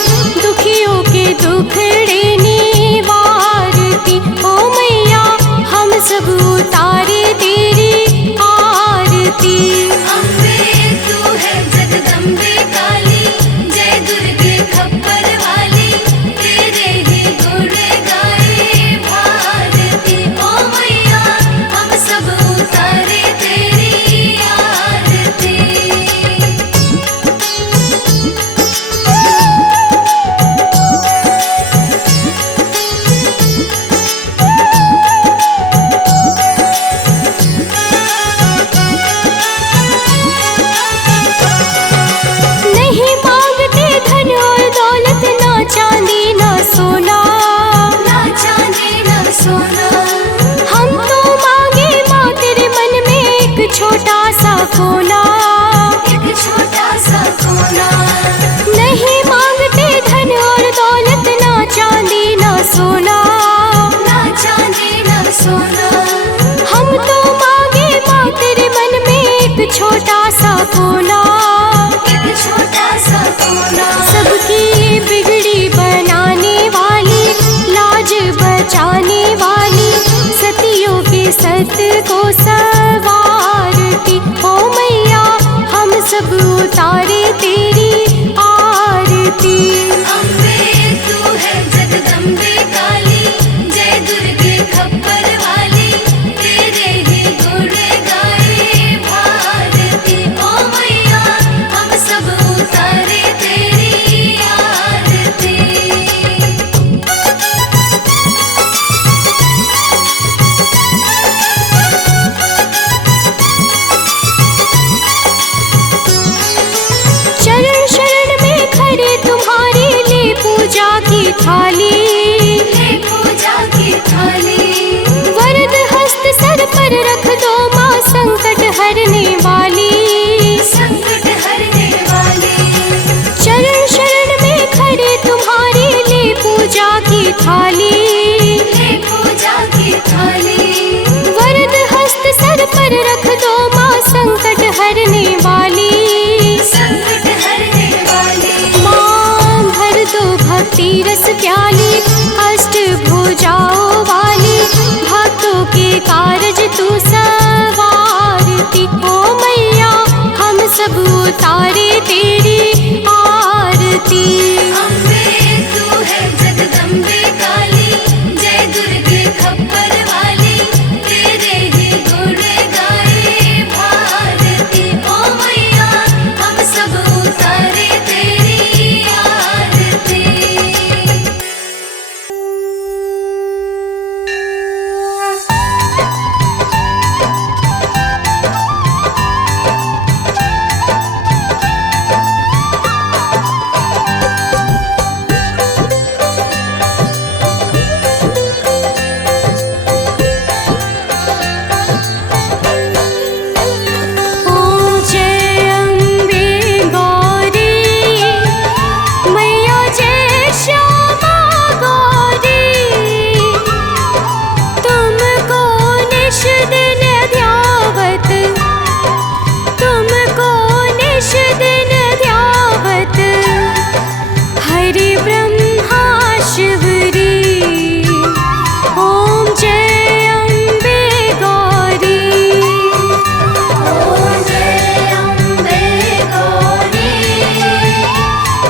दुखियों के दुखड़े निवारती। ओ मैया हम सब उतारे तेरी आरती। अम्बे तू है जगदम्बे काली, जय दुर्गे खप्पर वाली, तेरे ही गुण गाए भारती। ओ मैया हम सब उतारे तेरी आरती। नहीं मांगते धन और दौलत, ना चांदी ना सोना, ना चांदी ना सोना, हम तो मांगे माँ तेरे मन में एक छोटा सा कोना। एक छोटा सा कोना। नहीं मांगते धन और दौलत, ना चांदी ना सोना, ना चांदी ना सोना, हम तो मांगे माँ तेरे मन में एक छोटा सा कोना। एक छोटा सा कोना। सबकी बिगड़ी बनाने वाली, लाज बचाने वाली, सतियों के सत को सवारती। ओ मैया हम सब उतारे तेरी आरती। अम्बे तू है जगदम्बे काली, जय दुर्गे खप्पर वाली, तेरे ही गुण गाए भारती। ओ मैया हम सब उतारे तेरी आरती। चरण शरण में खड़े तुम्हारे, ले पूजा की थाली। ले पूजा की थाली, वरद हस्त सर पर रख दो माँ, संकट हरने वाली। संकट हरने वाली। चरण शरण में खड़े तुम्हारे, ले पूजा की थाली। ले पूजा की थाली, वरद हस्त सर पर रख दो माँ, संकट हरने वाली। संकट हरने वाली। माँ भर दो भक्ति रस प्याली, अष्ट भुजाओं वाली, भक्तों के कारज तू सवारती। ओ मैया हम सब उतारे तेरी आरती। अम्बे तू है जगदम्बे काली, जय दुर्गे खप्पर वाली, तेरे ही गुण गाए भारती। ओ मैया हम सब उतारे तेरी आरती। ओम जय अम्बे गौरी, मैया जय श्यामा गौरी। तुमको निश दिन ध्यावत, तुमको निश दिन ध्यावत, हरि ब्रह्मा शिवरी। ओम जय अम्बे गौरी। ओ जय अम्बे गौरी,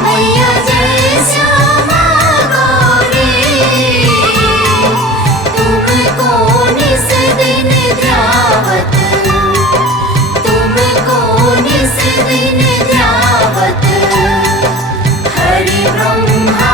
मैया जय श्यामा गौरी। तुमको निस दिन ध्यावत, तुमको निस दिन ध्यावत, हरि ब्रह्मा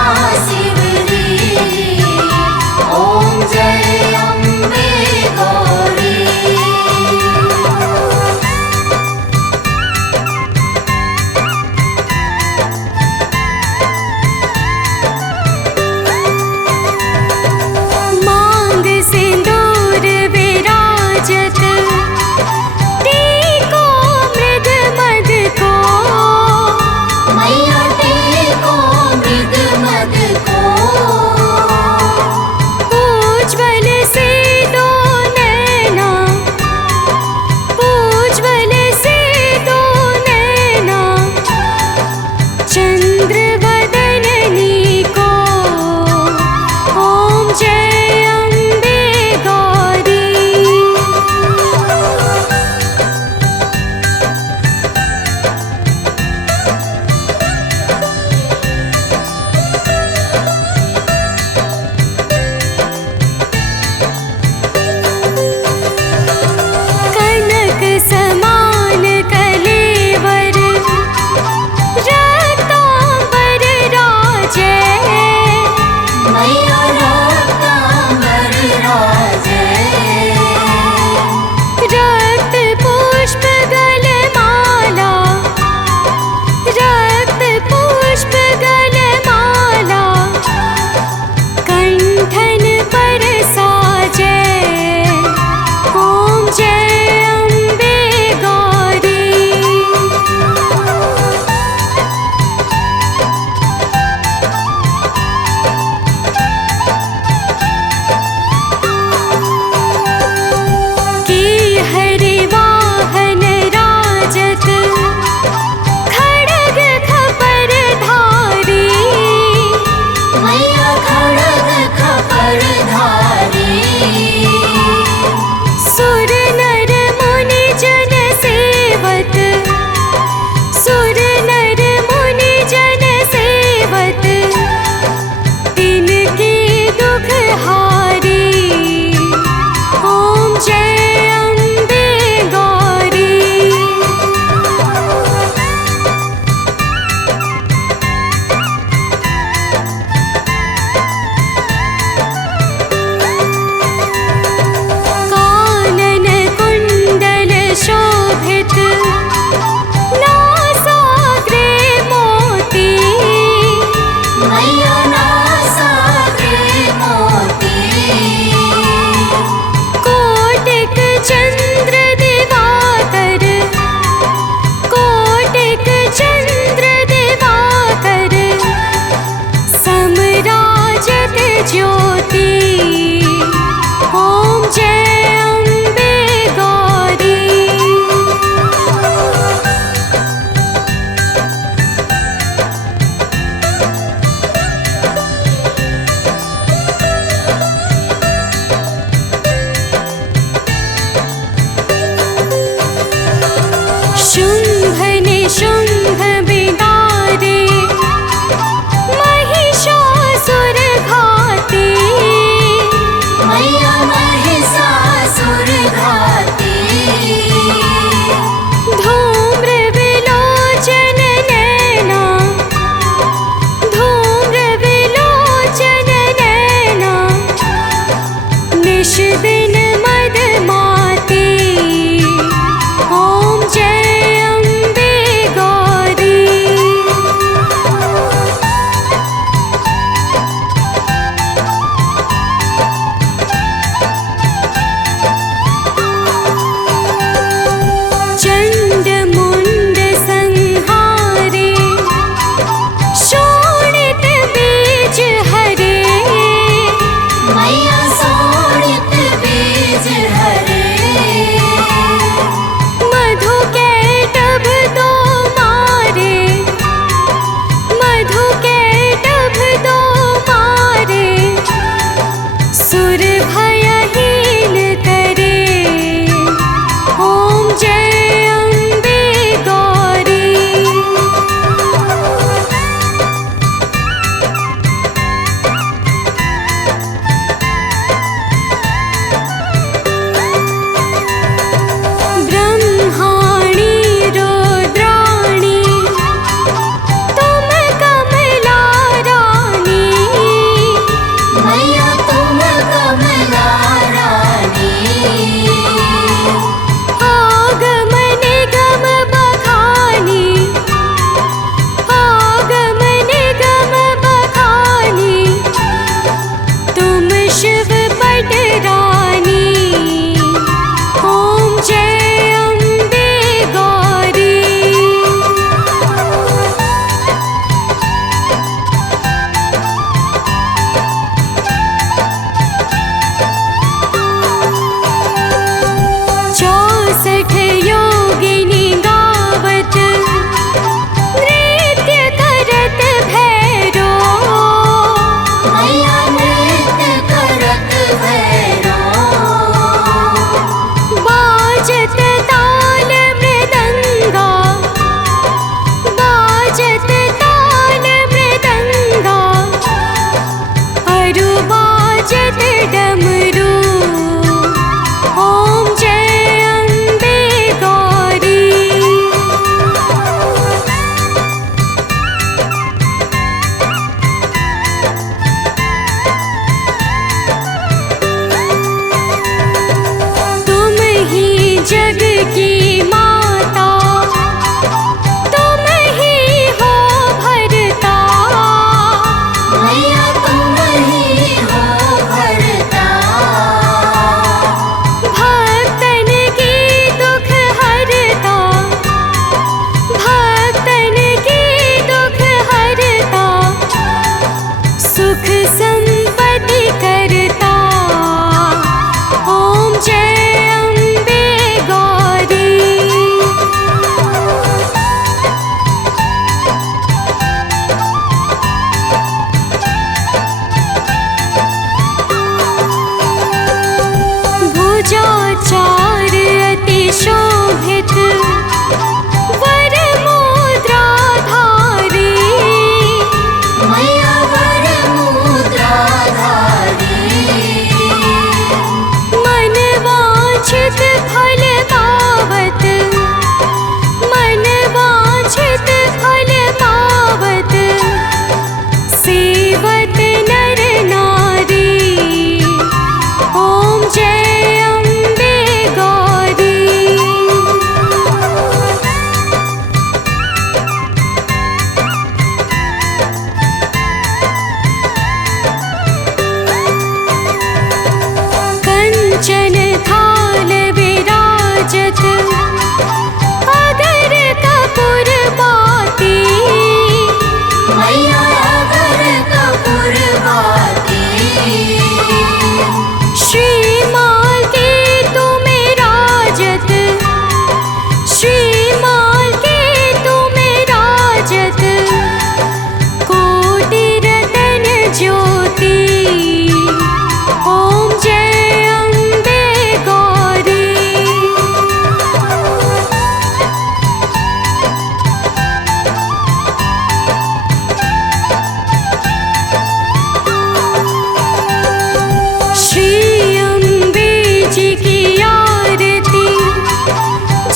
की आरती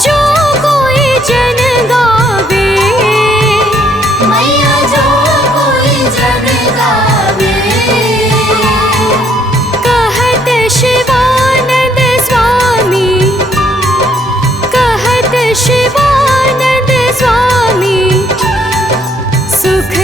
जो कोई जन गावे, मैया जो कोई जन गावे। कहत शिवानंद स्वामी, कहत शिवानंद स्वामी, सुख